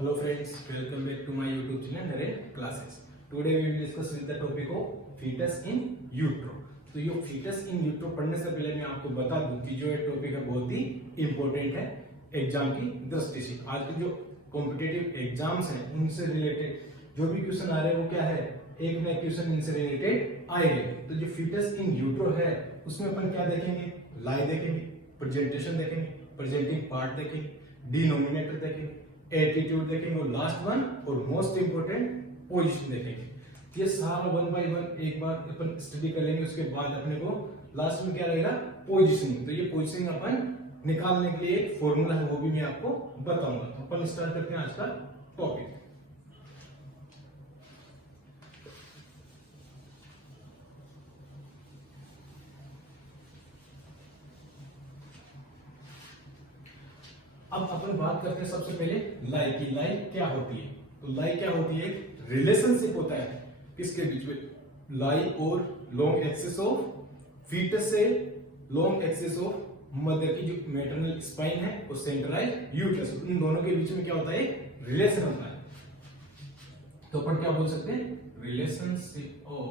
Hello friends, welcome back to my YouTube channel Narendra Classes. Today we will discuss with the topic of fetus in utero. तो ये fetus in utero पढ़ने से पहले मैं आपको बता दूं कि जो ये टॉपिक है बहुत ही इम्पोर्टेंट है एग्जाम की दृष्टि से। आज के जो कॉम्पिटिटिव एग्जाम्स हैं उनसे रिलेटेड जो भी क्वेश्चन आ रहे हैं वो क्या है, एक नया क्वेश्चन इनसे रिलेटेड आएंगे। तो जो fetus in utero है उसमें अपन क्या देखेंगे, लाई देखेंगे, प्रेजेंटेशन देखेंगे, प्रेजेंटिंग पार्ट देखेंगे, डिनोमिनेटर देखेंगे, एटीट्यूड देखेंगे और लास्ट वन और मोस्ट इंपोर्टेंट पोजीशन देखेंगे। ये सारा वन बाय वन एक बार अपन स्टडी कर लेंगे। उसके बाद अपने को लास्ट में क्या रहेगा, पोजीशनिंग। तो ये पोजीशनिंग अपन निकालने के लिए एक फॉर्मूला है वो भी मैं आपको बताऊंगा। तो अपन स्टार्ट करते हैं आज का टॉपिक। अब अपन बात करते हैं सबसे पहले लाई की। लाई क्या होती है? तो लाई क्या होती है, रिलेशनशिप होता है किसके बीच में, लाई और लॉन्ग एक्सिस ऑफ फीटस से लॉन्ग एक्सिस ऑफ मदर की जो मैटरनल स्पाइन है और सेंट्रलाइज यूट्रस, उन दोनों के बीच में क्या होता है, रिलेशन होता है। तो अपन क्या बोल सकते हैं, relationship of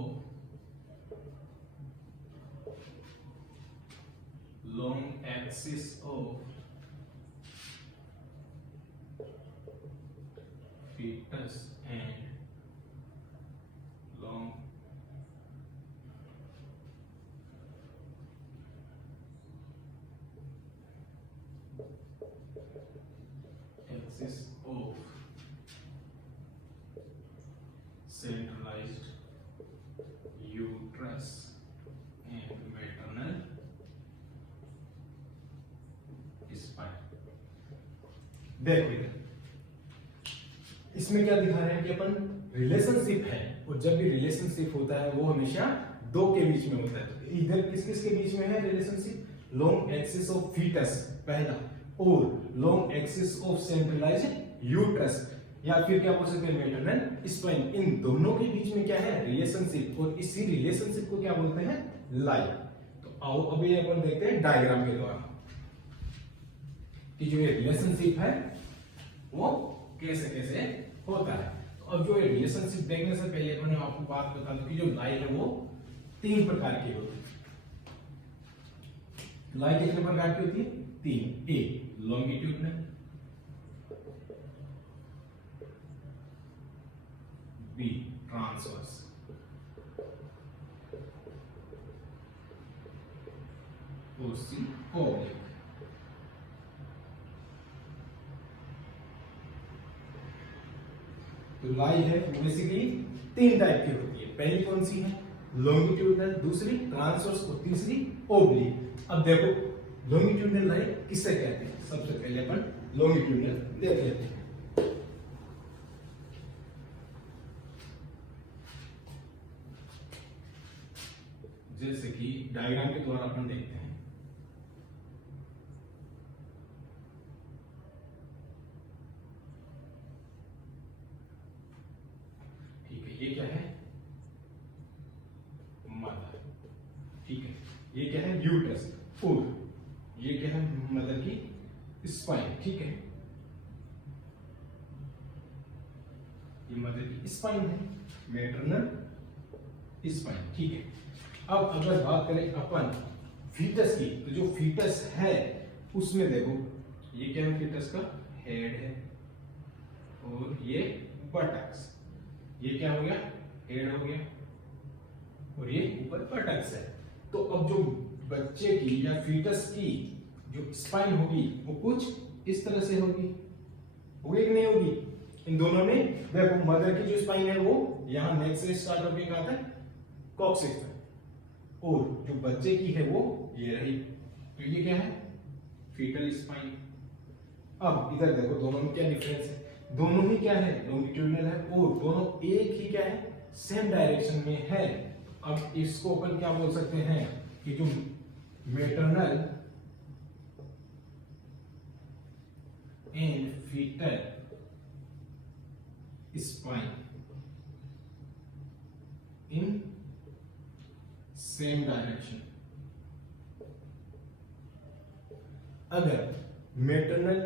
long axis of fetus and long axis of centralized uterus and maternal spine। देखो इधर इसमें क्या दिखा रहे हैं कि अपन रिलेशनशिप है, और जब भी रिलेशनशिप होता है वो हमेशा दो के बीच में होता है। इधर किस किस के बीच में है relationship, long axis of fetus पहला और long axis of centralised uterus, या फिर क्या बोल सकते हैं मैटरनल स्पाइन। इन दोनों के बीच में क्या है, रिलेशनशिप, और इसी रिलेशनशिप को क्या बोलते हैं, लाई। तो आओ अभी अपन देखते हैं डायग्राम के द्वारा कि जो ये रिलेशनशिप है वो कैसे कैसे होता है। तो अब जो रिलेशनशिप देखने से पहले मैंने आपको बात बता दूं कि जो लाई है वो तीन प्रकार की होती है। लाई कितने प्रकार की होती है, तीन। ए लॉन्गिट्यूडनल, बी ट्रांसवर्स, और सी ओब्लिक। तो लाई है बेसिकली तीन टाइप की होती है। पहली कौन सी है, लॉन्गिट्यूडनल, दूसरी ट्रांसवर्स और तीसरी ओब्लिक। अब देखो लॉन्गिट्यूडनल लाई किससे कहते हैं, सबसे पहले अपन लॉन्गिट्यूडनल देख लेते हैं। जैसे कि डायग्राम के द्वारा अपन देखते हैं, ये क्या है, मदर, ठीक है। ये क्या है, यूट्रस, और ये क्या है, मदर की स्पाइन, ठीक है। ये मदर की स्पाइन है, मैटरनल स्पाइन, ठीक है। अब अगर बात करें अपन फीटस की, तो जो फीटस है उसमें देखो ये क्या है, फीटस का हेड है और ये बटक्स। ये क्या हो गया, हेड हो गया, और ये ऊपर बटक्स है। तो अब जो बच्चे की या फीटस की जो स्पाइन होगी वो कुछ इस तरह से होगी कि नहीं होगी। इन दोनों में देखो मदर की जो स्पाइन है वो यहां नेक से स्टार्ट होकर कहां तक, कॉक्सिक्स तक, और जो बच्चे की है वो ये रही। तो ये क्या है, फीटल स्पाइन। अब इधर देखो दोनों में क्या डिफरेंस है, दोनों ही क्या है, लॉन्गिट्यूडनल है, और दोनों एक ही क्या है, सेम डायरेक्शन में है। अब इसको अपन क्या बोल सकते हैं कि जो maternal and fetal spine in same direction. अगर मैटरनल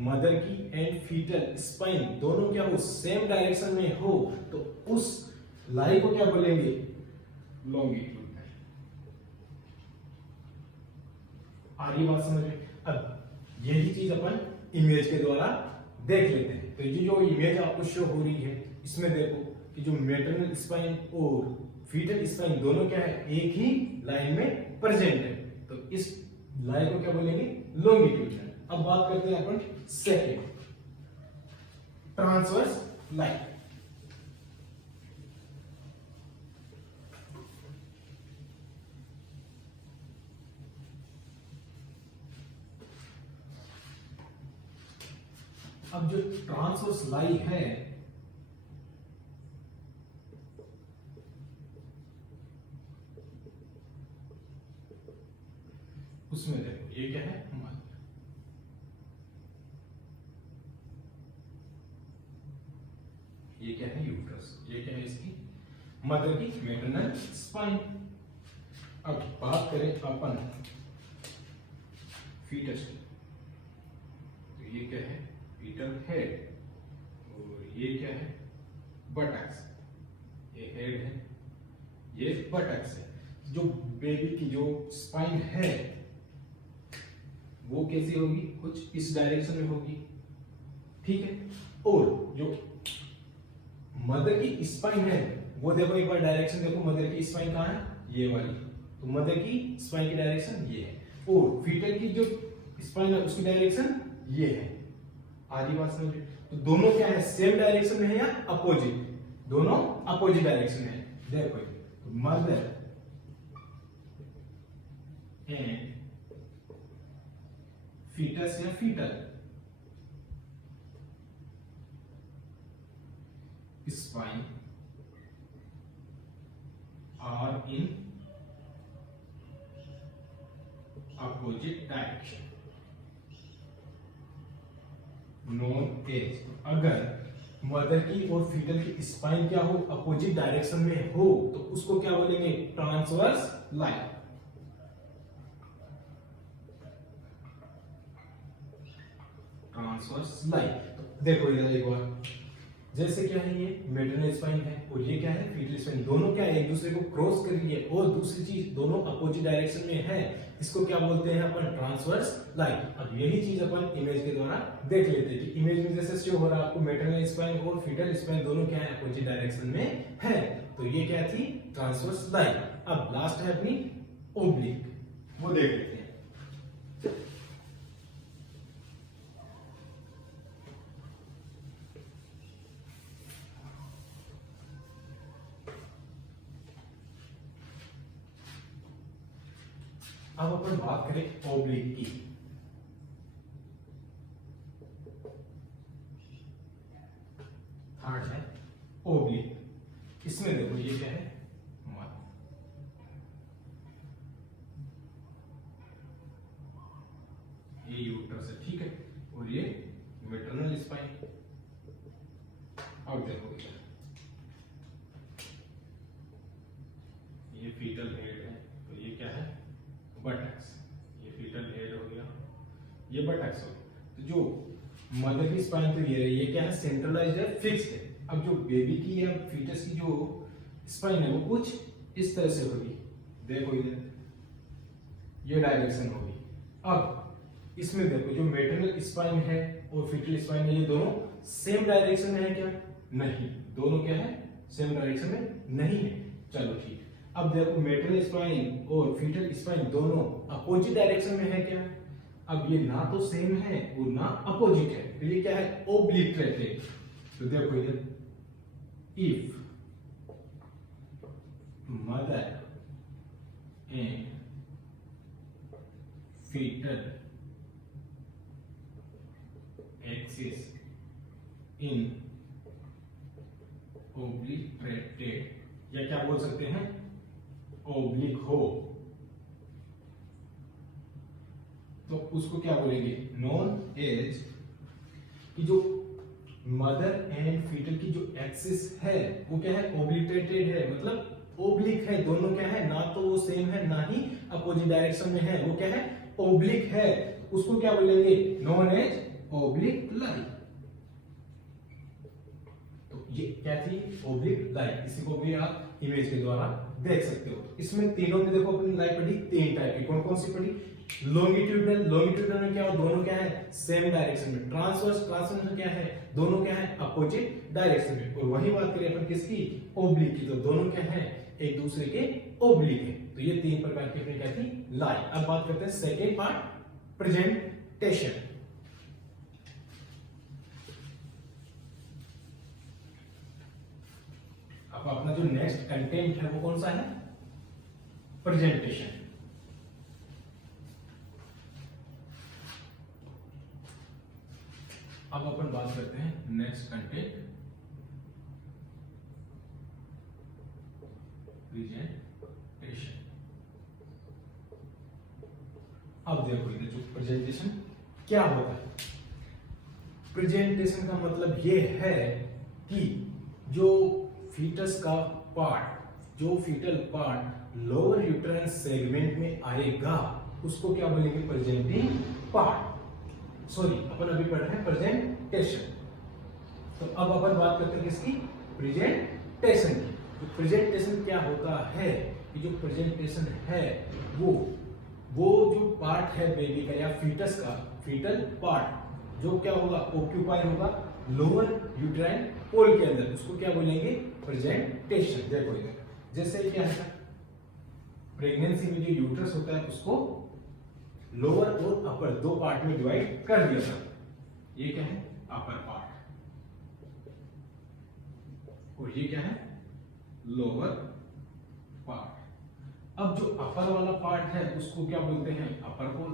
मदर की एंड फीटल स्पाइन दोनों क्या हो, सेम डायरेक्शन में हो, तो उस लाई को क्या बोलेंगे, लॉन्गिट्यूडनल। आगे बात समझ में। अब यही चीज अपन इमेज के द्वारा देख लेते हैं। तो ये जो इमेज आपको शो हो रही है, इसमें देखो कि जो मैटरनल स्पाइन और फीटल स्पाइन दोनों क्या है, एक ही लाइन में प्रेजेंट है, तो इस लाइन को क्या बोलेंगे, लॉन्गिट्यूडनल। अब बात करते हैं अपन सेकेंड, ट्रांसवर्स लाइन। अब जो ट्रांसवर्स लाइन है, उसमें देखो ये क्या है, मदर, ये क्या है, यूट्रस, ये क्या है इसकी, मदर की मैटरनल स्पाइन। अब बात करें अपन फीटस की, तो ये क्या है, फीटल हेड, और ये क्या है, बटक्स, ये हेड है, ये बटक्स है। जो बेबी की जो स्पाइन है वो कैसी होगी, कुछ इस डायरेक्शन में होगी, ठीक है। और जो मदर की स्पाइन है वो देखो एक बार डायरेक्शन देखो, मदर की स्पाइन कहां है, ये वाली, तो मदर की स्पाइन की डायरेक्शन ये है, और फीटल की जो स्पाइन है उसकी डायरेक्शन ये है। आधी बात समझ। तो दोनों क्या है, सेम डायरेक्शन में है या अपोजिट, दोनों अपोजिट डायरेक्शन में है। देखो तो मदर एंड फीटस या fetal spine are in opposite direction known as. अगर मदर की और फीटल की स्पाइन क्या हो, अपोजिट डायरेक्शन में हो, तो उसको क्या बोलेंगे, ट्रांसवर्स लाइन। Transverse line. तो देखो इधर एक बार, जैसे क्या है, ये मैटरनल स्पाइन है और ये क्या है, फीटल स्पाइन, दोनों क्या है, एक दूसरे को क्रॉस कर रही है, और दूसरी चीज दोनों अपोजिट डायरेक्शन में है, इसको क्या बोलते हैं अपन, ट्रांसवर्स लाइन। अब यही चीज अपन इमेज के द्वारा देख लेते हैं कि इमेज में जैसे शो हो रहा है आपको, मैटरनल स्पाइन और फीटल स्पाइन दोनों क्या है, अपोजिट डायरेक्शन में है, तो ये क्या थी, ट्रांसवर्स लाइन। अब लास्ट है अपनी ओब्लिक, वो देख लेते हैं। अब अपन बात करें ओब्लिक की। थर्ड है ओब्लिक। इसमें देखो ये क्या है, मदर, ये यूट्रस है, ठीक है, और ये मैटरनल स्पाइन। अब देखो ये फीटल हेड है, तो ये क्या है, बटक्स, ये फीटल हेड हो गया, ये बटक्स हो गया। तो जो मदर की स्पाइन तो ये क्या है, सेंट्रलाइज्ड है, फिक्स्ड है। अब जो बेबी की या फीटस की जो स्पाइन है वो कुछ इस तरह से होगी, देखो इधर ये डायरेक्शन होगी। अब इसमें देखो जो मैटरनल स्पाइन है और फीटल स्पाइन है, ये दोनों सेम डायरेक्शन में है क्या, नहीं, दोनों क्या है, सेम डायरेक्शन में नहीं है। चलो ठीक, अब देखो मैटरनल स्पाइन और फीटल स्पाइन दोनों अपोजिट डायरेक्शन में है क्या, अब ये ना तो सेम है और ना अपोजिट है, तो ये क्या है, ओब्लिटरेटेड। तो देखो इधर, if mother and fetal axis in obliterated, या क्या बोल सकते हैं, ओब्लिक हो, तो उसको क्या बोलेंगे, नॉन एज। कि जो मदर एंड फीटल की जो एक्सिस है वो क्या है, ओब्लिटरेटेड है, मतलब ओब्लिक है, दोनों क्या है, ना तो वो सेम है ना ही अपोजिट डायरेक्शन में है, वो क्या है, ओब्लिक है, उसको क्या बोलेंगे, नॉन एज ओब्लिक लाई। तो ये क्या थी? ओब्लिक लाई। इसी को भी आप इमेज के द्वारा देख सकते हो। इसमें तीनों में देखो अपनी लाई पढ़ी, तीन टाइप की। कौन कौन सी पढ़ी? लॉन्गिट्यूडनल, लॉन्गिट्यूडनल में क्या हो? दोनों क्या है? सेम डायरेक्शन में। ट्रांसवर्स, ट्रांसवर्स में क्या है? दोनों क्या है? अपोजिट डायरेक्शन में। और वही बात करें अपन किसकी? ओब्लिक की, तो दोनों क्या है? एक दूसरे के ओब्लिक है। तो ये तीन प्रकार की अपनी क्या थी? लाई। अब बात करते हैं सेकेंड पार्ट, प्रेजेंटेशन। अब अपना जो नेक्स्ट कंटेंट है वो कौन सा है? प्रेजेंटेशन। अब अपन बात करते हैं नेक्स्ट कंटेंट, प्रेजेंटेशन। अब देखो इधर जो प्रेजेंटेशन क्या होता है? प्रेजेंटेशन का मतलब ये है कि जो फीटस का पार्ट, जो fetal part lower uterine segment में आएगा उसको क्या बोलेंगे? Presenting part. सॉरी, अपन अभी पढ़ रहे हैं प्रेजेंटेशन। तो अब अपन बात करते हैं किसकी? प्रेजेंटेशन की। तो प्रेजेंटेशन क्या होता है कि जो प्रेजेंटेशन है वो जो पार्ट है बेबी का या फीटस का, फीटल पार्ट जो क्या होगा? ऑक्यूपाई होगा लोअर यूट्राइन पोल के अंदर, उसको क्या बोलेंगे? प्रेजेंटेशन। देखो इधर जैसे क्या है, प्रेगनेंसी में जो यूट्रस होता है उसको लोअर और अपर दो पार्ट में डिवाइड कर दिया था। ये क्या है? अपर पार्ट, और ये क्या है? Lower part. अब जो अपर वाला पार्ट है उसको क्या बोलते हैं? अपर पोल,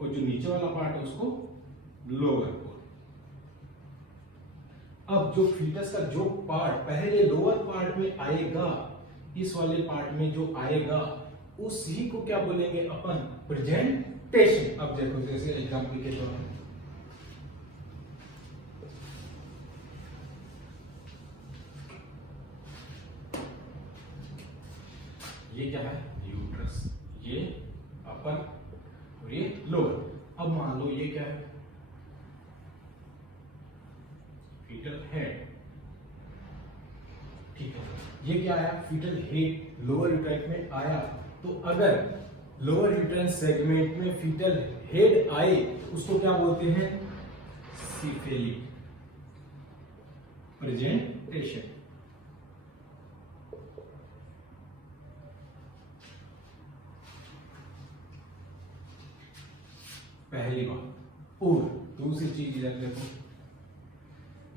और जो नीचे वाला पार्ट है उसको लोअर पोल। अब जो फीटस का जो पार्ट पहले लोअर पार्ट में आएगा, इस वाले पार्ट में जो आएगा उसी को क्या बोलेंगे अपन? प्रेजेंटेशन। अब देखो जैसे एग्जांपल के तौर पर ये क्या है? यूट्रस, ये अपर और ये लोअर। अब मान लो ये क्या है? Fetal head. ठीक है, ये क्या आया? फीटल हेड लोअर यूट्राइन में आया। तो अगर लोअर यूट्राइन सेगमेंट में फीटल हेड आए उसको क्या बोलते हैं? Cephalic presentation. पहली बात। और दूसरी चीज इधर देखो,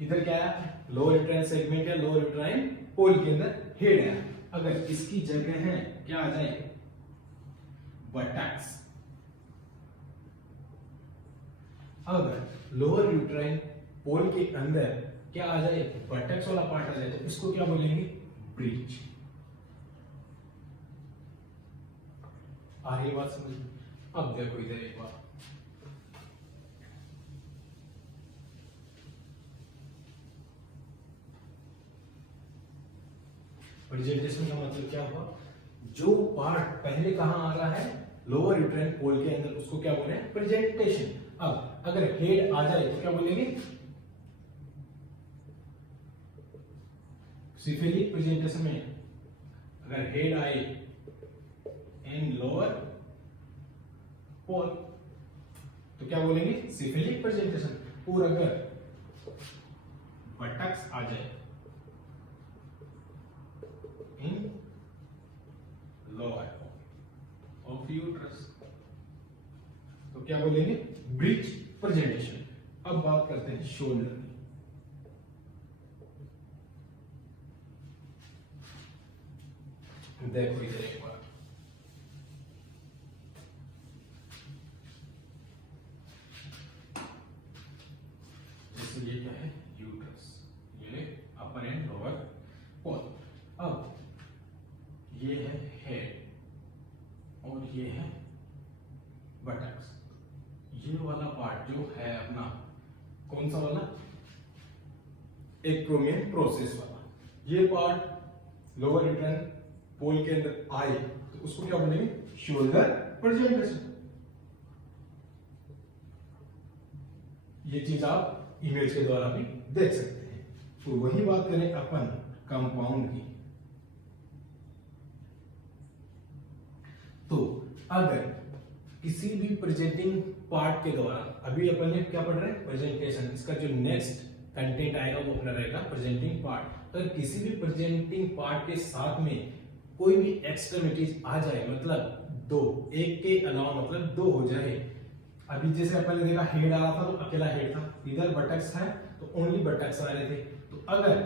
इधर क्या है? लोअर यूट्राइन सेगमेंट है, लोअर यूट्राइन पोल के अंदर हेड है। अगर इसकी जगह है क्या आ जाए? बटक्स। अगर लोअर यूट्राइन पोल के अंदर क्या आ जाए? बटक्स वाला पार्ट आ जाए, तो इसको क्या बोलेंगे? ब्रीच। आ रही बात समझ? अब देखो इधर एक बात, प्रेजेंटेशन का मतलब क्या हुआ? जो पार्ट पहले कहां आ रहा है? लोअर यूट्राइन पोल के अंदर, उसको क्या बोल रहे हैं? प्रेजेंटेशन। अब अगर हेड आ जाए तो क्या बोलेंगे? सिफिलिक प्रेजेंटेशन में अगर हेड आए इन लोअर पोल तो क्या बोलेंगे? सिफिलिक प्रेजेंटेशन। और अगर बटक्स आ जाए इन लोअर ऑफ यूट्रस तो क्या बोलेंगे? Breech presentation. अब बात करते हैं शोल्डर की। देखो इधर एक बार, जैसे ये क्या है? यूट्रस, ये अपर एंड लोअर पोल। अब ये है हेड और ये है बटक्स। ये वाला पार्ट जो है अपना कौन सा वाला? एक्रोमियन प्रोसेस वाला। ये पार्ट लोअर यूट्राइन पोल के अंदर आए तो उसको क्या बोलेंगे? Shoulder presentation. ये चीज आप इमेज के द्वारा भी देख सकते हैं। तो वही बात करें अपन कंपाउंड की, तो अगर किसी भी प्रेजेंटिंग पार्ट के द्वारा, अभी अपन ने क्या पढ़ रहे हैं, प्रेजेंटेशन, इसका जो नेक्स्ट कंटेंट आएगा वो अपना रहेगा प्रेजेंटिंग पार्ट। अगर किसी भी प्रेजेंटिंग पार्ट के साथ में कोई भी एक्सट्रीमिटीज आ जाए, मतलब दो, एक के अलावा मतलब दो हो जाए। अभी जैसे अपन ने देखा हेड आ रहा था तो अकेला हेड था, इधर बटक्स है तो ओनली बटक्स आ रहे थे। तो अगर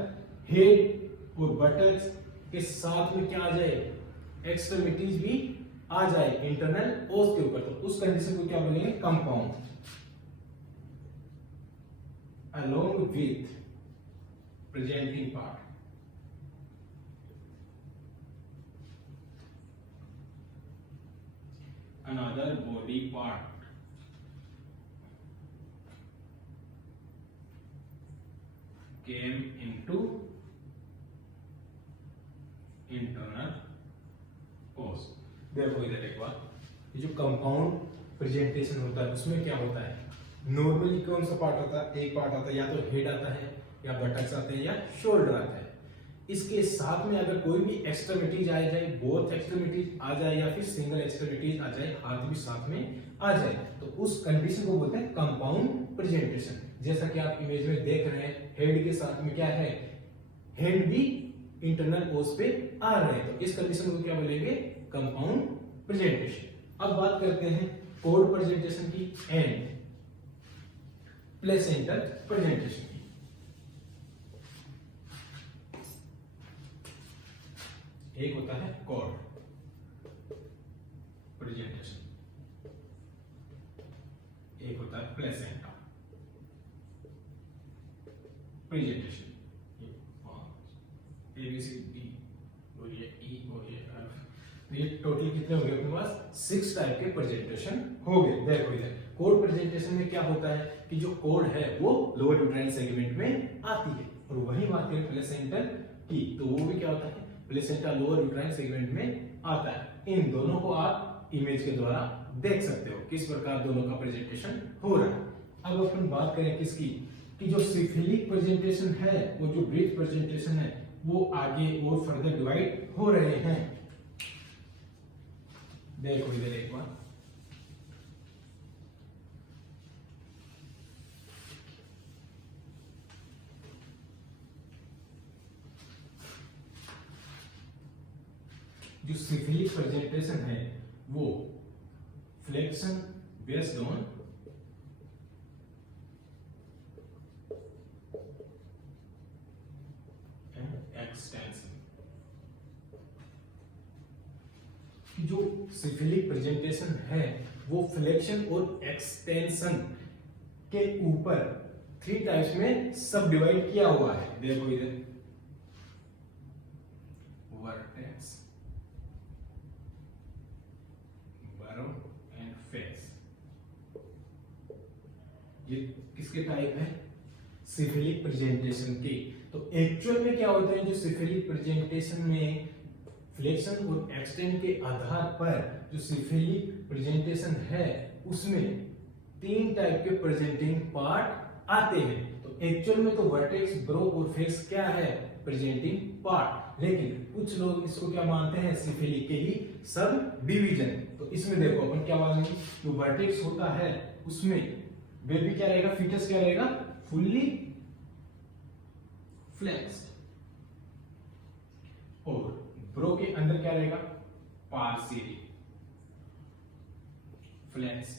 हेड और बटक्स के साथ में क्या आ जाए, एक्सट्रीमिटीज भी आ जाए इंटरनल ओस के ऊपर, तो उस कंडीशन को क्या बोलेंगे, compound. Along with presenting part, another body part came into internal os। देखो इधर एक बात, ये जो कंपाउंड प्रेजेंटेशन होता है उसमें क्या होता है, नॉर्मली कौन सा पार्ट आता है, एक पार्ट आता है, या तो हेड आता है या बटक्स आते हैं या शोल्डर आता है। इसके साथ में अगर कोई भी एक्सट्रीमिटीज आ जाए, बोथ एक्सट्रीमिटीज आ जाए या फिर सिंगल एक्सट्रीमिटीज आ जाए, हाथ भी साथ में आ जाए, तो उस कंडीशन को बोलते हैं कंपाउंड प्रेजेंटेशन। जैसा कि आप इमेज में देख रहे हैं, हेड के साथ में क्या है, हेड भी इंटरनल ओस पे आ रहे हैं, तो इस कंडीशन को क्या बोलेंगे, कंपाउंड प्रेजेंटेशन। अब बात करते हैं कोड प्रेजेंटेशन की एंड प्लेसेंटल प्रेजेंटेशन की। एक होता है कोड प्रेजेंटेशन, एक होता है placenta presentation. A B C D और ये ई और ये एफ, तो ये टोटल कितने हो गए अपने पास, 6 टाइप के प्रेजेंटेशन हो गए। देखो इधर कोड प्रेजेंटेशन में क्या होता है कि जो कोड है वो लोअर यूट्राइन सेगमेंट में आती है, और वही बात करें प्लेसेंटल की, तो वो भी क्या होता है, प्लेसेंटा लोअर यूट्राइन सेगमेंट में आता है। इन दोनों को आप इमेज के द्वारा देख सकते हो किस प्रकार दोनों का प्रेजेंटेशन हो रहा है। अब अपन बात करें किसकी, कि जो सिफिलिक प्रेजेंटेशन है, वो जो ब्रीथ प्रेजेंटेशन है, वो आगे और फर्दर डिवाइड हो रहे हैं। देखो इधर एक बार, जो सिफिलिक प्रेजेंटेशन है वो फ्लेक्शन बेस्ड ऑन एक्सटेंशन। जो सिफिलिक प्रेजेंटेशन है वो फ्लेक्शन और एक्सटेंशन के ऊपर 3 टाइप्स में सब डिवाइड किया हुआ है। देखो इधर वर्टेक्स, बरो एंड फेस, ये किसके टाइप है, सिफिलिक प्रेजेंटेशन के। तो एक्चुअल में क्या होता है, जो सिफिलिक प्रेजेंटेशन में फ्लेक्शन और एक्सटेंड के आधार पर जो सिफिलिक प्रेजेंटेशन है उसमें 3 टाइप के प्रेजेंटिंग पार्ट आते हैं। तो एक्चुअल में तो वर्टेक्स, ब्रो और फेस क्या है, प्रेजेंटिंग पार्ट, लेकिन कुछ लोग इसको क्या मानते हैं, सिफिलिक के ही सब डिवीजन। तो इसमें देखो अपन क्या मानेंगे, जो वर्टेक्स होता है उसमें बेबी क्या रहेगा, फीटस क्या रहेगा, फुल्ली फ्लेक्स्ड, और ब्रो के अंदर क्या रहेगा, पार्शियली फ्लेक्स्ड,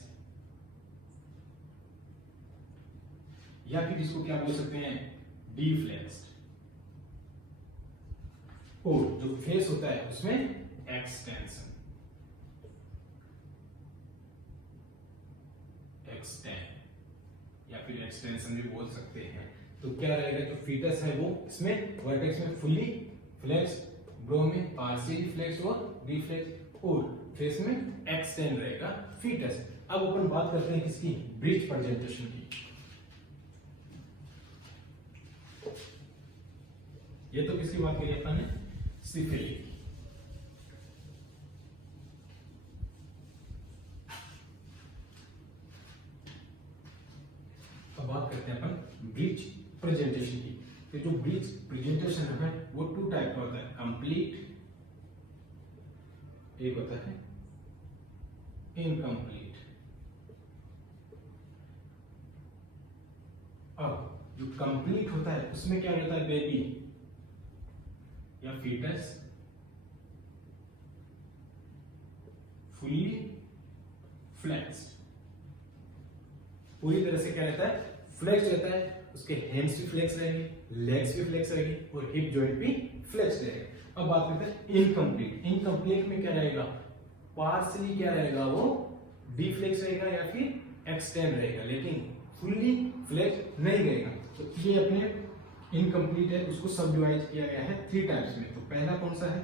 या फिर इसको क्या बोल सकते हैं, डीफ्लेक्स्ड। और जो फेस होता है उसमें एक्सटेंशन, एक्सटेंड या फिर एक्सटेंशन भी बोल सकते हैं। तो क्या रहेगा, जो फीटस है वो इसमें वर्टेक्स में फुल्ली फ्लेक्स्ड, ब्रो में पार्शियली फ्लेक्स्ड और डीफ्लेक्स्ड, और फेस में एक्सटेंड रहेगा फीटस। अब अपन बात करते हैं किसकी, ब्रीथ प्रेजेंटेशन की। ये तो किसकी बात करी अपन ने, सिफिलिक। अब बात करते हैं अपन ब्रिज प्रेजेंटेशन की। तो जो ब्रिज प्रेजेंटेशन है वो टू टाइप का होता है, कंप्लीट, एक होता है इनकम्प्लीट। अब जो कंप्लीट होता है उसमें क्या रहता है, बेबी या फीटस फुली फ्लेक्स्ड, पूरी तरह से क्या रहता है, फ्लेक्स रहता है। उसके हैंड्स भी फ्लेक्स रहेंगे, लेग्स भी फ्लेक्स रहेंगे और हिप जॉइंट भी फ्लेक्स रहेगा। अब बात करते हैं इनकम्प्लीट। इनकम्प्लीट में क्या रहेगा, पार्शियली क्या रहेगा, वो डिफ्लेक्स रहेगा या फिर एक्सटेंड रहेगा, लेकिन फुल्ली फ्लेक्स नहीं रहेगा। तो ये अपने इनकम्प्लीट है, उसको सब डिवाइड किया गया है 3 टाइप्स में। तो पहला कौन सा है,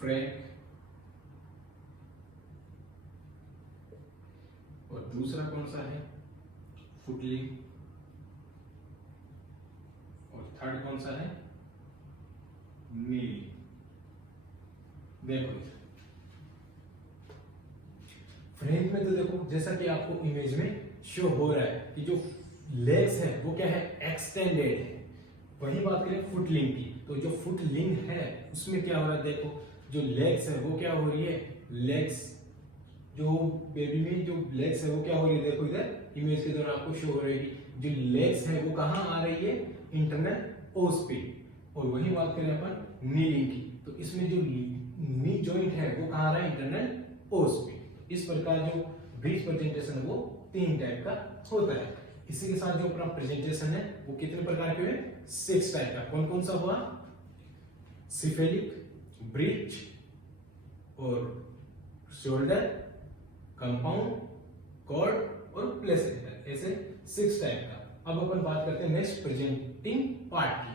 फ्रैंक, और दूसरा कौन सा है, फुटलिंग, और थर्ड कौन सा है, नीली। देखो फ्रैंक में तो देखो जैसा कि आपको इमेज में शो हो रहा है कि जो लेग्स है वो क्या है, एक्सटेंडेड है। वही बात करें फुटलिंग की, तो जो फुटलिंग है उसमें क्या हो रहा है, देखो जो लेग्स है वो क्या हो रही है, लेग्स जो बेबी में जो लेग्स है वो क्या हो रही है, देखो इधर इमेज के दौरान आपको शो हो रही है। जो लेग्स है वो कहाँ आ रही है, इंटरनल ओस पे। और वही बात करें अपन नीलिंग की, तो इसमें जो नी जॉइंट है वो कहाँ आ रहा है, इंटरनल ओस पे। इस प्रकार जो ब्रिज प्रेजेंटेशन है वो 3 टाइप का होता है। इसी के साथ जो अपना प्रेजेंटेशन है वो कितने प्रकार के हुए, 6 टाइप का। कौन कौन सा हुआ, सिफेलिक, ब्रिज और शोल्डर, कंपाउंड, कॉर्ड और प्लेसेंटा, ऐसे 6 टाइप का। अब अपन बात करते हैं नेक्स्ट प्रेजेंटिंग पार्ट की।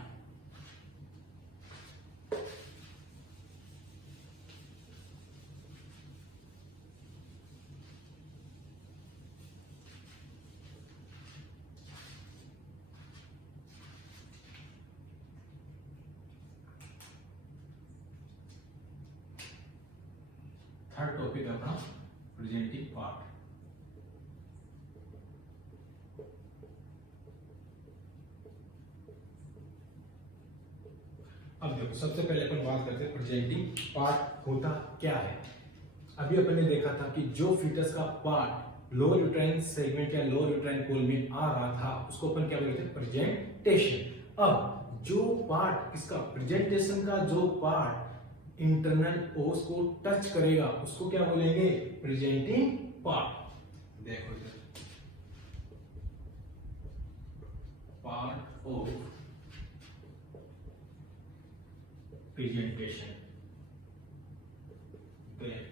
थर्ड टॉपिक अपना प्रेजेंटिंग पार्ट। अब देखो सबसे पहले अपन बात करते हैं प्रेजेंटिंग पार्ट होता क्या है। अभी अपन ने देखा था कि जो फीटस का पार्ट लोअर यूट्राइन सेगमेंट या लोअर यूट्राइन पोल में आ रहा था उसको अपन क्या बोलते हैं, प्रेजेंटेशन। अब जो पार्ट इसका प्रेजेंटेशन का जो पार्ट इंटरनल ओस को टच करेगा उसको क्या बोलेंगे, प्रेजेंटिंग पार्ट। देखो part of presentation that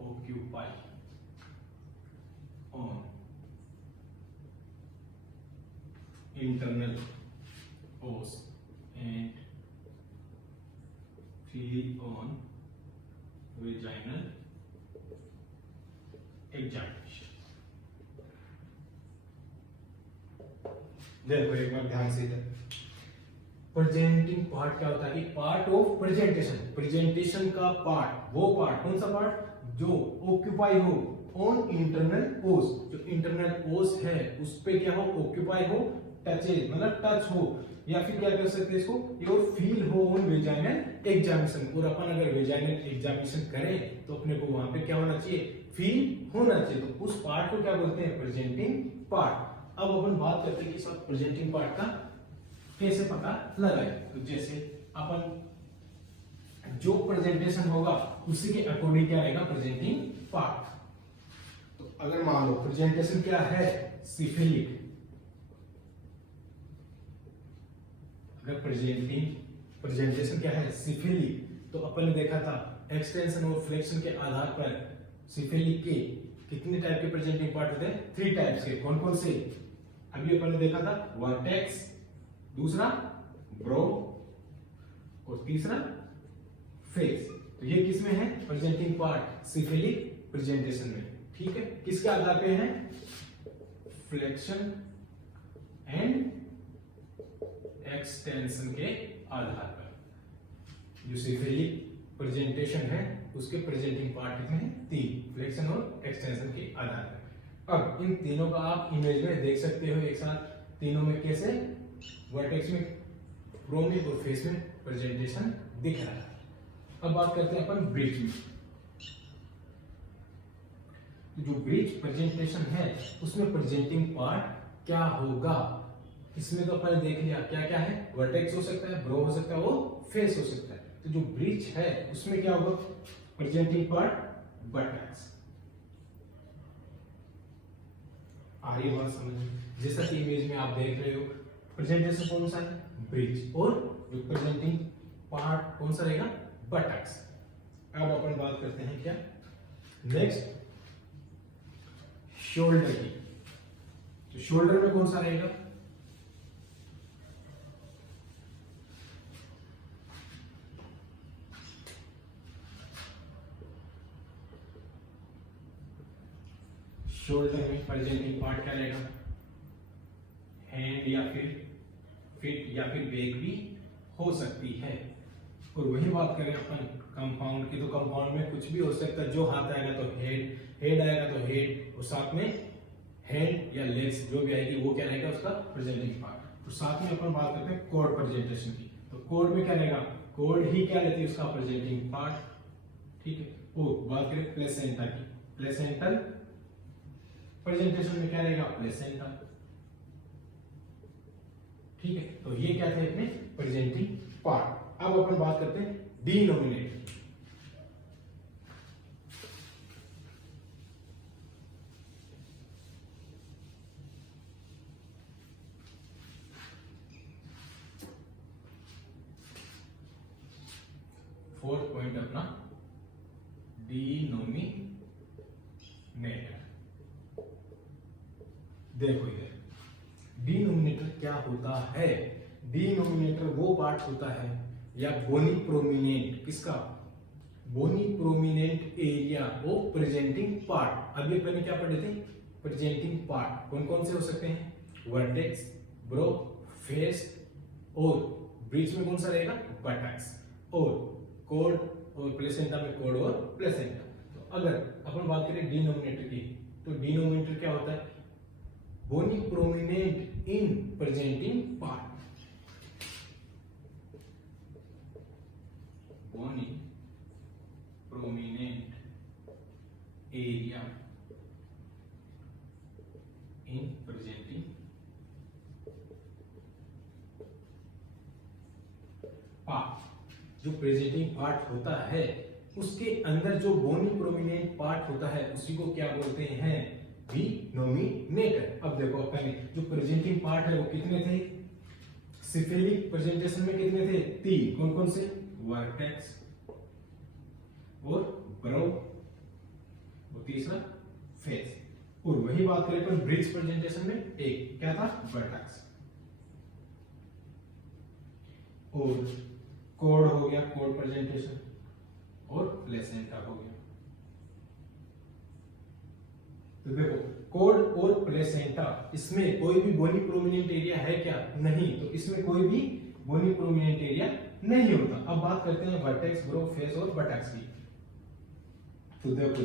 occupy on internal os and feel on vaginal examination। देखो एक बार ध्यान से, प्रेजेंटिंग पार्ट क्या होता है, पार्ट ऑफ प्रेजेंटेशन। प्रेजेंटेशन का पार्ट, वो पार्ट कौन सा पार्ट जो ऑक्यूपाई हो ऑन इंटरनल ओस, जो इंटरनल ओस है उस पे क्या हो, ऑक्यूपाई हो, टचेज मतलब टच हो, या फिर क्या कर सकते हैं इसको, योर फील हो ऑन वेजाइनल एग्जामिनेशन। और अपन अगर वेजाइनल एग्जामिनेशन करें तो अपने को वहां पे क्या होना चाहिए, फील होना चाहिए। तो उस पार्ट को क्या बोलते हैं, प्रेजेंटिंग पार्ट। अब अपन बात करते हैं कि सब प्रेजेंटिंग पार्ट का कैसे पता लगाए। तो जैसे अपन जो प्रेजेंटेशन होगा उसी के अकॉर्डिंग क्या रहेगा, प्रेजेंटिंग पार्ट। तो अगर मान लो प्रेजेंटेशन क्या है, सिफिलिक, अगर प्रेजेंटेशन क्या है, सिफिलिक, तो अपन ने देखा था एक्सटेंशन और फ्लेक्शन के आधार पर सिफिलिक के कितने टाइप के प्रेजेंटिंग पार्ट होते हैं, 3 टाइप्स के। कौन कौन से, अभी अपन ने देखा था वर्टेक्स, दूसरा ब्रो और तीसरा फेस। तो ये किसमें है, प्रेजेंटिंग पार्ट सिफिलिक प्रेजेंटेशन में। ठीक है, किसके आधार पे है, फ्लेक्शन एंड एक्सटेंशन के आधार पर। जो सिफिलिक प्रेजेंटेशन है उसके प्रेजेंटिंग पार्ट कितने हैं, 3, फ्लेक्शन और एक्सटेंशन के आधार पर। अब इन तीनों का आप इमेज में देख सकते हो एक साथ, तीनों में कैसे वर्टेक्स में, रो में और फेस में प्रेजेंटेशन दिख रहा है। अब बात करते हैं अपन ब्रिज में। जो ब्रिज प्रेजेंटेशन है उसमें प्रेजेंटिंग पार्ट क्या होगा, इसमें तो अपन देख लिया क्या क्या है, वर्टेक्स हो सकता है, ब्रो हो सकता है, वो फेस हो सकता है। तो जो ब्रिज है उसमें क्या होगा, प्रेजेंटिंग पार्ट बटैक्स। आ रही बात समझ, जैसा कि इमेज में आप देख रहे हो प्रेजेंटेशन कौन सा है, ब्रिज, और जो प्रेजेंटिंग पार्ट कौन सा रहेगा, बटैक्स। अब अपन बात करते हैं क्या नेक्स्ट, शोल्डर की। तो शोल्डर में कौन सा रहेगा, शोल्डर में प्रेजेंटिंग पार्ट क्या रहेगा, हैंड या फिर फिट या फिर बैक भी हो सकती है। और वही बात करें अपन कंपाउंड की, तो कंपाउंड में कुछ भी हो सकता है, जो हाथ आएगा तो हेड, हेड आएगा तो हेड, और साथ में हैंड या लेग्स जो भी आएगी वो क्या रहेगा उसका प्रेजेंटिंग पार्ट। और साथ में अपन बात करते हैं कोड प्रेजेंटेशन की, तो कोड में क्या रहेगा, कोड ही क्या रहती है उसका प्रेजेंटिंग पार्ट, ठीक है। वो बात करें प्लेसेंटा की, प्लेसेंटल प्रेजेंटेशन में क्या रहेगा, प्लेसेंटा, ठीक है। तो ये क्या थे अपने प्रेजेंटिंग पार्ट। अब अपन बात करते हैं डिनोमिनेटर। फोर्थ पॉइंट अपना डिनोमिनेटर। देखो इधर डिनोमिनेटर क्या होता है, डिनोमिनेटर वो पार्ट होता है या बोनी प्रोमिनेंट, किसका, bony prominent area of presenting part. अभी अपन क्या पढ़े थे, प्रेजेंटिंग पार्ट कौन कौन से हो सकते हैं, वर्टेक्स, ब्रो, फेस, और ब्रिज में कौन सा रहेगा, बटैक्स, और कोड और प्लेसेंटा में कोड और प्लेसेंटा। तो अगर अपन बात करें डिनोमिनेटर की, तो डिनोमिनेटर क्या होता है, bony prominent in presenting part, bony prominent area in presenting part. जो प्रेजेंटिंग पार्ट होता है उसके अंदर जो बोनी प्रोमिनेंट पार्ट होता है उसी को क्या बोलते हैं, डिनोमिनेटर। अब देखो अपन जो प्रेजेंटिंग पार्ट है वो कितने थे, सिफिलिक प्रेजेंटेशन में कितने थे, 3, कौन कौन से, वर्टेक्स और ब्रो और तीसरा फेस। और वही बात करें अपन ब्रिज प्रेजेंटेशन में, एक क्या था, वर्टेक्स, और कोड हो गया, कोड प्रेजेंटेशन, और प्लेसेंटा हो गया। तो देखो कोड और प्लेसेंटा, इसमें कोई भी बोनी प्रोमिनेंट एरिया है क्या, नहीं, तो इसमें कोई भी बोनी प्रोमिनेंट एरिया नहीं होता। अब बात करते हैं वर्टेक्स, ब्रो, फेस और बटैक्स की। तो देखो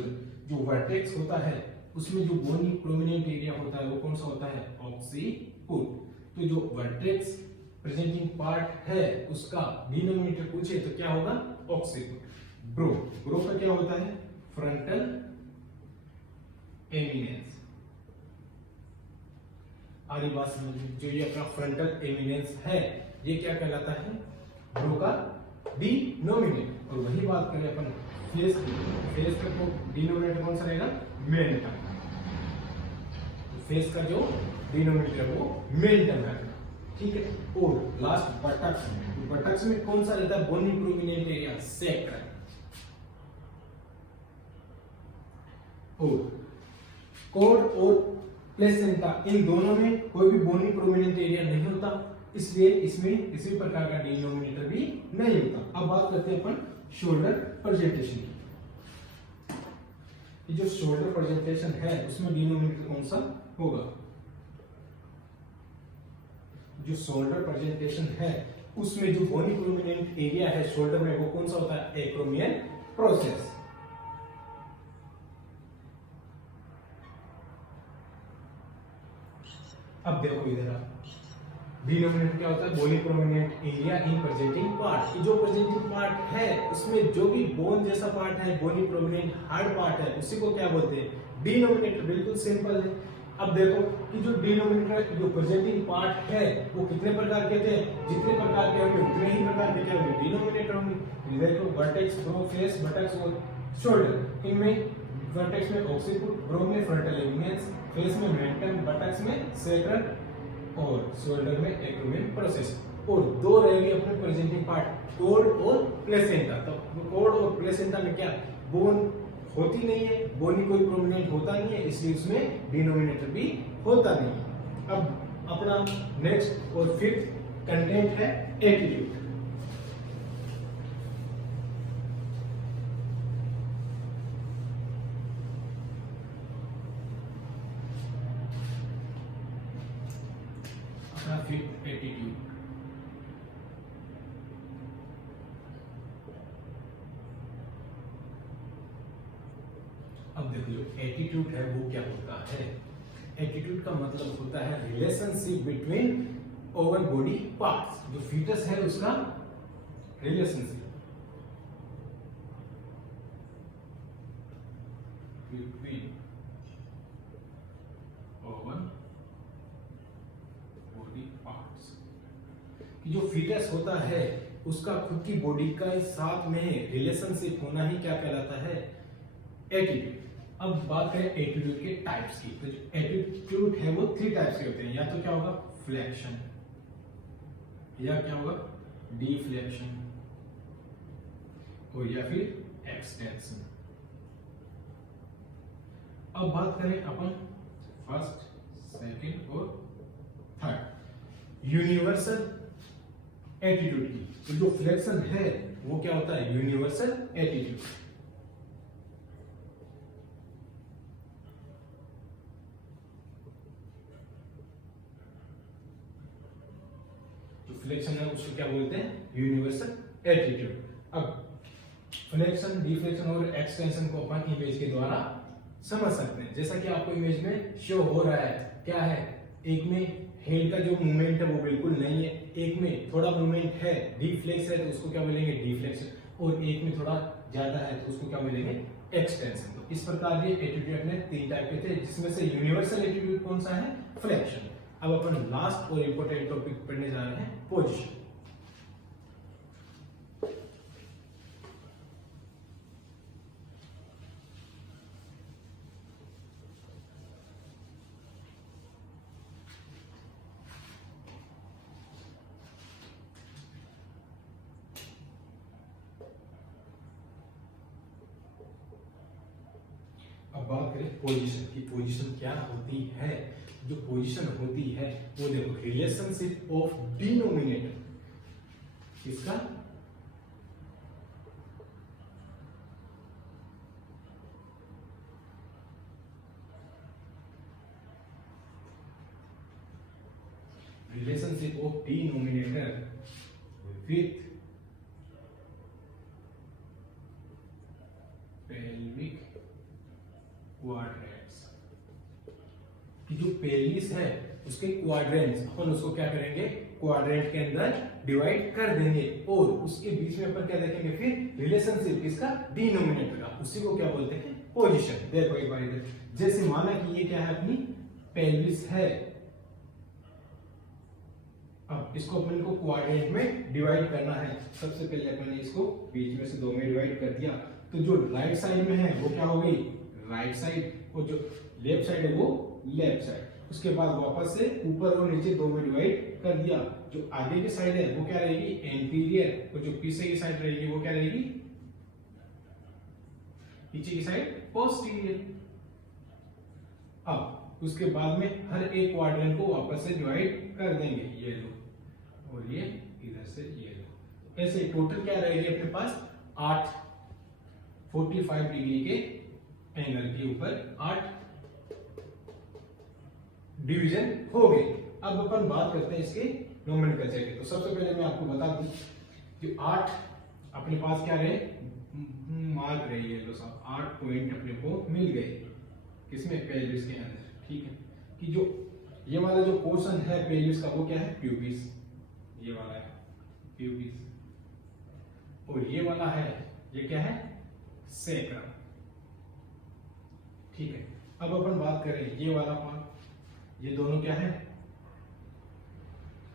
जो वर्टेक्स होता है उसमें जो बोनी प्रोमिनेंट एरिया होता है वो कौन सा होता है, ऑक्सीपुट। तो जो वर्टेक्स प्रेजेंटिंग पार्ट है उसका डिनोमिनेटर पूछे तो क्या होगा, ऑक्सीपुट। ब्रो, ब्रो का क्या होता है, फ्रंटल एमिनेंस। आरी बात समझ में, जो ये अपना फ्रंटल एमिनेंस है ये क्या कहलाता है, ब्रो का डिनोमिनेटर। और वही बात करें अपन फेस की, फेस का तो डिनोमिनेटर कौन सा रहेगा, मेन टर्म। फेस का जो डिनोमिनेटर वो मेन टर्म है, ठीक है। और लास्ट बटक्स में, बटक्स में कौन सा रहता है, बोनी प्रोमिनेंट एरिया, सेक्टर। और कोड और प्लेसेंटा इन दोनों में कोई भी बोनी प्रोमिनेंट एरिया नहीं होता, इसलिए इसमें किसी प्रकार का डिनोमिनेटर भी नहीं होता। अब बात करते हैं अपन शोल्डर प्रेजेंटेशन की। जो शोल्डर प्रेजेंटेशन है उसमें डिनोमिनेटर कौन सा होगा, जो शोल्डर प्रेजेंटेशन है उसमें जो बोनी प्रोमिनेंट एरिया है शोल्डर में वो कौन सा होता है, एक्रोमियल प्रोसेस। अब देखो इधर आप, डिनोमिनेटर क्या होता है, bony prominent area in presenting part. जो प्रेजेंटिंग पार्ट है उसमें जो भी बोन जैसा पार्ट है, बोनी प्रोमिनेंट हार्ड पार्ट है, उसी को क्या बोलते हैं, डिनोमिनेटर। बिल्कुल सिंपल है। अब देखो कि जो डिनोमिनेटर जो प्रेजेंटिंग पार्ट है वो कितने प्रकार के थे, जितने प्रकार के होंगे उतने ही प्रकार के क्या होंगे, डिनोमिनेटर होंगे। देखो वर्टेक्स, ब्रो, फेस, बटक्स और शोल्डर। इनमें वर्टेक्स में ऑक्सीपिट, ब्रो में फ्रंटल लिगामेंट्स, फेस में मेंटम, बटक्स में सैक्रल और शोल्डर में एक्रोमियन प्रोसेस। और दो रहेगी अपने प्रेजेंटिंग पार्ट, कोड और प्लेसेंटा। तो कोड और प्लेसेंटा में क्या बोन होती नहीं है, बोनी कोई प्रोमिनेंट होता नहीं है, इसलिए उसमें डिनोमिनेटर भी होता नहीं है। अब अपना नेक्स्ट और फिफ्थ कंटेंट है एटीट्यूड। Fifth attitude. अब देखो जो एटीट्यूड है वो क्या होता है, एटीट्यूड का मतलब होता है relationship between over body parts. जो फीटस है उसका relationship between over body parts. कि जो फीटस होता है उसका खुद की बॉडी का साथ में रिलेशनशिप होना ही क्या कहलाता है, एटीट्यूड। अब बात करें एटीट्यूड के टाइप्स की, तो जो एटीट्यूड है वो 3 टाइप्स के होते हैं। या तो क्या होगा फ्लेक्शन, या क्या होगा डिफ्लेक्शन, और या फिर एक्सटेंशन। अब बात करें अपन फर्स्ट, सेकंड और थर्ड यूनिवर्सल एटीट्यूड की। तो जो फ्लेक्शन है वो क्या होता है, यूनिवर्सल एटीट्यूड। फ्लेक्शन है उसको क्या बोलते हैं, यूनिवर्सल एटीट्यूड। अब फ्लेक्शन, डिफ्लेक्शन और एक्सटेंशन को अपन इमेज के द्वारा समझ सकते हैं। जैसा कि आपको इमेज में शो हो रहा है, क्या है, एक में हेड का जो मूवमेंट है वो बिल्कुल नहीं है, एक में थोड़ा मूवमेंट है, डिफ्लेक्स है तो उसको क्या बोलेंगे, डिफ्लेक्शन, और एक में थोड़ा ज्यादा है तो उसको क्या बोलेंगे, एक्सटेंशन। तो इस प्रकार ये एटीट्यूड अपने 3 टाइप के थे, जिसमें से यूनिवर्सल एटीट्यूड कौन सा है, फ्लेक्शन। अब अपन लास्ट और इंपॉर्टेंट टॉपिक पढ़ने जा रहे हैं, पोजीशन। अब बात करें पोजीशन की, पोजीशन क्या होती है। जो पोजीशन होती है वो देखो रिलेशनशिप ऑफ डिनोमिनेटर, किसका, relationship of denominator with pelvic quadrants. कि जो पेल्विस है उसके क्वाड्रेंट्स, अपन उसको क्या करेंगे, क्वाड्रेंट के अंदर डिवाइड कर देंगे, और उसके बीच में अपन क्या देखेंगे, फिर रिलेशनशिप किसका, डिनोमिनेटर का, उसी को क्या बोलते हैं, पोजीशन। देखो एक बार इधर, जैसे माना कि ये क्या है, अपनी पेल्विस है। अब इसको अपन को क्वाड्रेंट में डिवाइड करना है। सबसे पहले अपन ने इसको बीच में से 2 में डिवाइड कर दिया, तो जो राइट साइड में है वो क्या हो गई, राइट साइड, और जो लेफ्ट साइड है वो लेफ्ट साइड। उसके बाद वापस से ऊपर और नीचे 2 में डिवाइड कर दिया। जो आगे की साइड है वो क्या रहेगी, एंटीरियर, और जो पीछे की साइड रहेगी वो क्या रहेगी, पीछे की साइड पोस्टीरियर। अब उसके बाद में हर एक क्वाड्रेंट को वापस से डिवाइड कर देंगे, ये लो, और ये इधर से ये लो। ऐसे टोटल क्या रहेगी अपने पास, 8 45 डिग्री के एंगल के ऊपर 8 डिवीजन हो गए। अब अपन बात करते हैं इसके नोमेनक्लेचर की। तो सबसे पहले मैं आपको बता दूं कि 8 अपने पास क्या रहे, मार्क रहे, ये लो साहब, 8 पॉइंट अपने को मिल गए, किसमें, पेल्विस के अंदर। ठीक है, कि जो ये वाला जो पोर्शन है पेल्विस का वो क्या है? प्यूबिस। ये वाला है प्यूबिस, और ये वाला है, ये क्या है? सैक्रम। ठीक है, अब अपन बात करें ये वाला पार्ट, ये दोनों क्या है?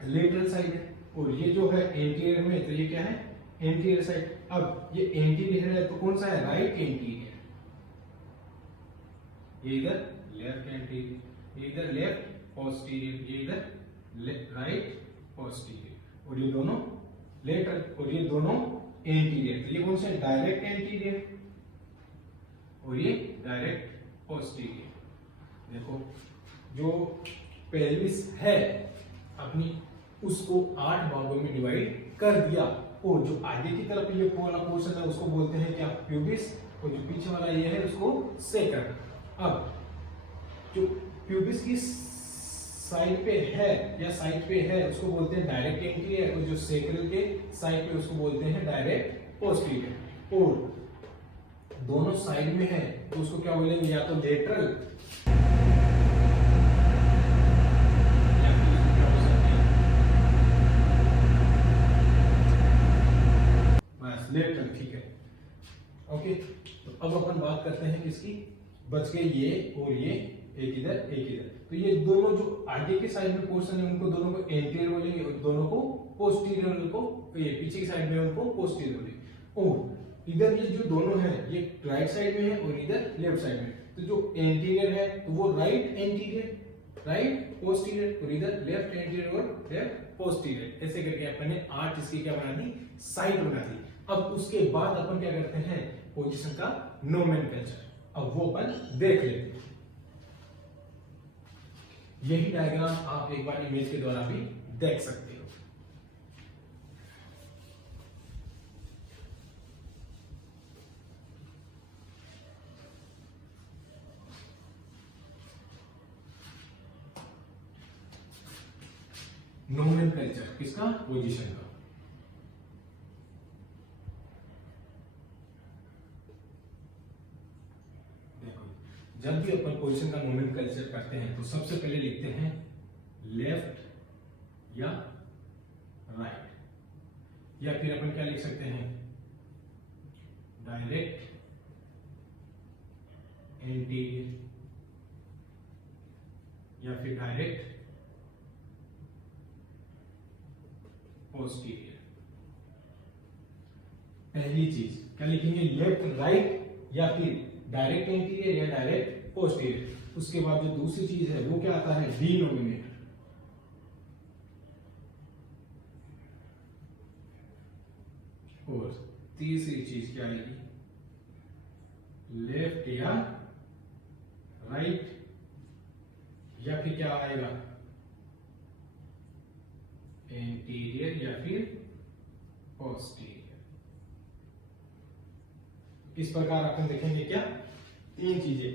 लेटरल साइड है, और ये जो है एंटीरियर में, तो ये क्या है? Anterior side. अब ये एंटीरियर है तो कौन सा है? Right anterior. ये इधर लेफ्ट एंटीरियर, ये इधर लेफ्ट पोस्टीरियर, ये इधर राइट पोस्टीरियर, और ये दोनों लेटरल, और ये दोनों एंटीरियर। तो ये कौन सा है? डायरेक्ट एंटीरियर, और ये डायरेक्ट पोस्टीरियर। देखो, जो पेल्विस है अपनी, उसको 8 भागों में डिवाइड कर दिया, और जो आगे की तरफ ये वाला पोर्शन है उसको बोलते हैं क्या? प्यूबिस, और जो पीछे वाला ये है उसको सैक्रम। अब जो प्यूबिस की साइड पे है या साइड पे है उसको बोलते हैं डायरेक्ट एंटीरियर, और जो सैक्रल के साइड पे उसको बोलते हैं डायरेक्ट पोस्टीरियर। और दोनों साइड में है तो उसको क्या बोलेंगे? या तो लेटरल, लेटरल। ठीक है, ओके। तो अब अपन बात करते हैं किसकी? बच गए ये और ये, एक इधर एक इधर। तो ये दोनों जो आगे के साइड में पोर्शन है उनको दोनों को एंटीरियर बोलेंगे, और दोनों को पोस्टीरियर को, ये पीछे की साइड में उनको पोस्टीरियर बोलेंगे। और इधर ये जो दोनों है ये राइट साइड में है और इधर लेफ्ट साइड में। तो जो एंटीरियर है तो वो राइट एंटीरियर, राइट पोस्टीरियर, और इधर लेफ्ट एंटीरियर और लेफ्ट पोस्टीरियर। ऐसे करके अपन ने 8 इसकी क्या बना दी? साइड बना दी। अब उसके बाद अपन क्या करते हैं? पोजीशन का नोमेनक्लेचर। अब वो अपन देख लेते हैं। यही डायग्राम आप एक बार इमेज के द्वारा भी देख सकते हो। नोमेनक्लेचर किसका? पोजीशन का। जब भी अपन पोजीशन का नोमेनक्लेचर करते हैं तो सबसे पहले लिखते हैं लेफ्ट या राइट, या फिर अपन क्या लिख सकते हैं? डायरेक्ट एंटीरियर, या फिर डायरेक्ट पोस्टीरियर। पहली चीज क्या लिखेंगे? लेफ्ट राइट, या फिर डायरेक्ट एंटीरियर या डायरेक्ट पोस्टीरियर। उसके बाद जो दूसरी चीज है वो क्या आता है? डिनोमिनेटर। और तीसरी चीज क्या आएगी? लेफ्ट या राइट, या फिर क्या आएगा? एंटीरियर या फिर पोस्टीरियर। इस प्रकार अपन देखेंगे क्या? 3 चीजें।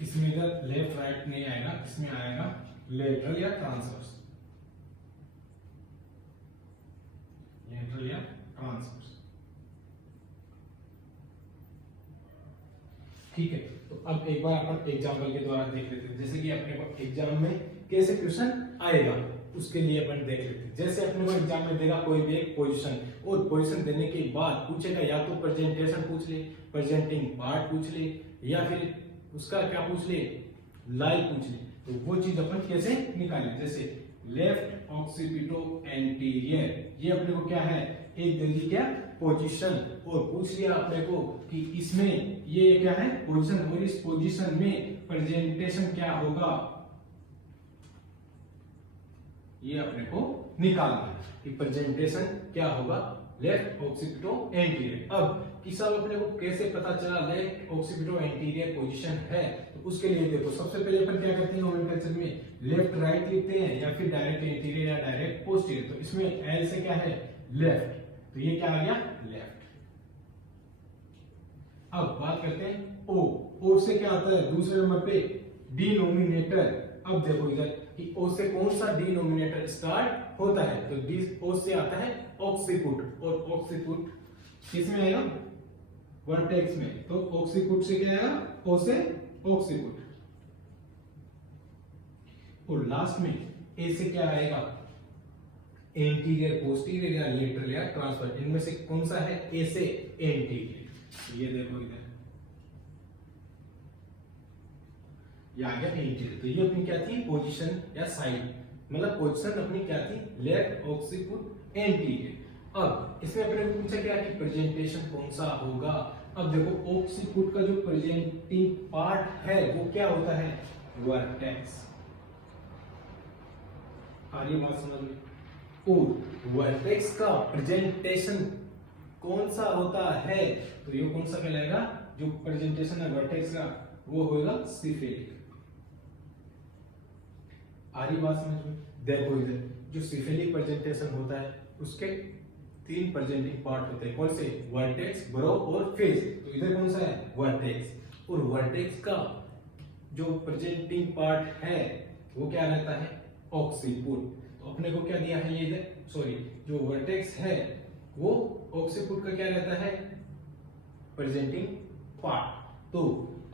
इसमें इधर लेफ्ट राइट नहीं आएगा, इसमें आएगा लेटरल या ट्रांसवर्स। लेटरल या ट्रांसवर्स। ठीक है, तो अब एक बार अपन एग्जांपल के द्वारा देख लेते हैं, जैसे कि अपने को एग्जाम में कैसे क्वेश्चन आएगा उसके लिए अपन देख लेते हैं। जैसे अपने को एग्जाम में देगा कोई भी एक पोजीशन, और पोजीशन देने के बाद पूछेगा या तो प्रेजेंटेशन पूछ ले, प्रेजेंटिंग पार्ट पूछ ले, या फिर उसका क्या पूछ ले? लाइव पूछ ले। तो वो चीज अपन कैसे निकालें? जैसे लेफ्ट ऑक्सीपिटो एंटीरियर, ये अपने को क्या है? एक दे दी क्या? पोजीशन, और पूछ लिया अपने को कि इसमें ये क्या है? पोजीशन, और इस पोजीशन में प्रेजेंटेशन क्या होगा, ये अपने को निकालना है कि प्रेजेंटेशन क्या होगा लेफ्ट ऑक्सीपिटो एंटीरियर। अब कि सब अपने को कैसे पता चला लेफ्ट ऑक्सीपिटो एंटीरियर पोजीशन है? तो उसके लिए देखो, सबसे पहले अपन क्या करते हैं नोमेनक्लेचर में? लेफ्ट राइट लिखते हैं, या फिर डायरेक्ट एंटीरियर या डायरेक्ट पोस्टीरियर। तो इसमें एल से क्या है? लेफ्ट, तो ये क्या आ गया? लेफ्ट। अब बात करते हैं ओ। ओ से क्या आता है दूसरे नंबर पे डिनोमिनेटर। अब देखो इधर कि ओ से कौन सा डिनोमिनेटर स्टार्ट होता है, तो डी ओ से आता है ऑक्सीपुट, और ऑक्सीपुट किस में आएगा वर्टेक्स में, तो ऑक्सीपुट से क्या आएगा ओ से ऑक्सीपुट। और लास्ट में ए से क्या आएगा एंटीरियर, पोस्टीरियर या लेटरल या ट्रांसफर, इनमें से कौन सा है ए से एंटीरियर। ये देखो इधर ये आ गया एंटीरियर, तो ये अपनी क्या थी पोजीशन या साइड, मतलब पोजीशन अपनी क्या थी लेफ्ट ऑक्सीपुट एंटीरियर। अब इसमें अपने को पूछा क्या कि प्रेजेंटेशन कौन सा होगा। अब देखो ऑक्सीपुट का जो प्रेजेंटिंग पार्ट है वो क्या होता है वर्टेक्स, आगे बात समझ में। और वर्टेक्स का प्रेजेंटेशन कौन सा होता है, तो ये कौन सा कहलाएगा जो प्रेजेंटेशन है वर्टेक्स का वो होगा सिफिलिक। आगे बात समझ में। देखो इधर जो सिफिलिक प्रेजेंटेशन होता है उसके तीन प्रेजेंटिंग पार्ट होते हैं, कौन से वर्टेक्स, ब्रो और फेस। तो इधर कौन सा है वर्टेक्स, और वर्टेक्स का जो प्रेजेंटिंग पार्ट है वो क्या रहता है ऑक्सीपुट। तो अपने को क्या दिया है ये इधर, सॉरी जो वर्टेक्स है वो ऑक्सीपुट का क्या रहता है प्रेजेंटिंग पार्ट। तो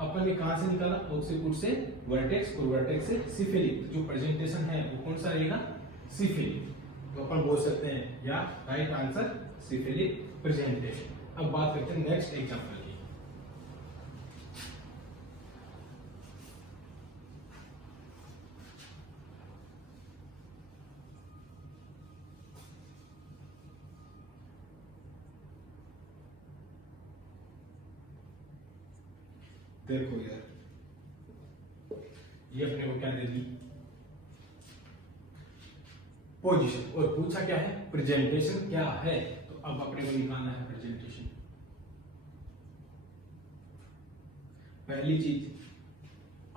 अपन ने कहां से निकाला ऑक्सीपुट से वर्टेक्स और वर्टेक्स से सिफिलिक, जो प्रेजेंटेशन है वो कौन सा रहेगा सिफिलिक। तो अपन बोल सकते हैं या राइट आंसर सिफिलिक प्रेजेंटेशन। अब बात करते हैं नेक्स्ट एग्जांपल की। देखो यार ये अपने को क्या दे दी पोजीशन, और पूछा क्या है प्रेजेंटेशन क्या है। तो अब अपने को निकालना है प्रेजेंटेशन। पहली चीज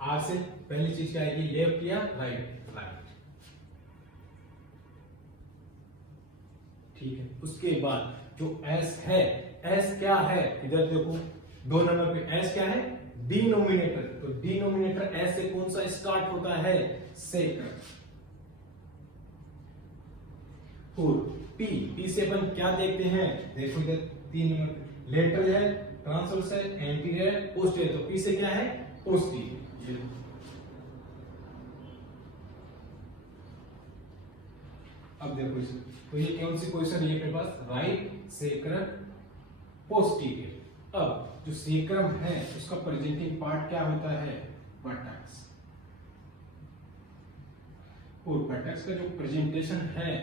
आर से पहली चीज क्या आएगी लेफ्ट या राइट, राइट ठीक है। उसके बाद जो एस है, एस क्या है इधर देखो दो नंबर पे एस क्या है डिनोमिनेटर, तो डिनोमिनेटर एस से कौन सा स्टार्ट होता है सेकंड। और पी, पी से अपन क्या देखते हैं देखो इधर तीन नंबर लेटरल है, ट्रांसवर्स है, एंटीरियर है, पोस्टीरियर। तो पी से क्या है पोस्टीरियर। अब देखो इसे, तो ये कौन सी पोजीशन है अपने पास राइट सेक्रम पोस्टीरियर। अब जो सेक्रम है उसका प्रेजेंटिंग पार्ट क्या होता है बटक्स, और बटक्स का जो प्रेजेंटेशन है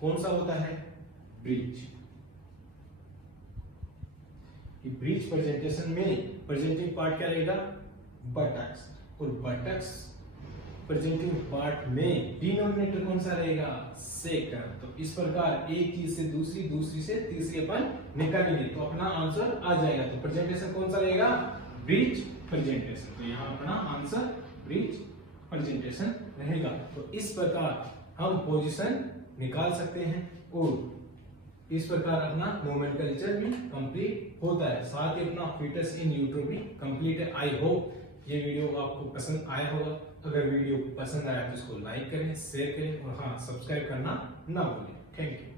कौन सा होता है ब्रिज। ब्रिज प्रेजेंटेशन में प्रेजेंटिंग पार्ट क्या रहेगा बटक्स, और बटक्स प्रेजेंटिंग पार्ट में डिनोमिनेटर कौन सा रहेगा सेक्रम। तो इस प्रकार एक चीज से दूसरी, दूसरी से तीसरी अपन निकालेंगे तो अपना आंसर आ जाएगा। तो प्रेजेंटेशन कौन सा रहेगा ब्रिज प्रेजेंटेशन, तो यहाँ अपना आंसर ब्रिज प्रेजेंटेशन रहेगा। तो इस प्रकार हम पोजीशन निकाल सकते हैं, और इस प्रकार अपना नोमेनक्लेचर भी कंप्लीट होता है, साथ ही अपना फीटस इन यूट्रो भी कंप्लीट है। आई होप ये वीडियो आपको पसंद आया होगा। अगर वीडियो पसंद आया तो इसको लाइक करें, शेयर करें, और हाँ सब्सक्राइब करना ना भूलें। Thank you.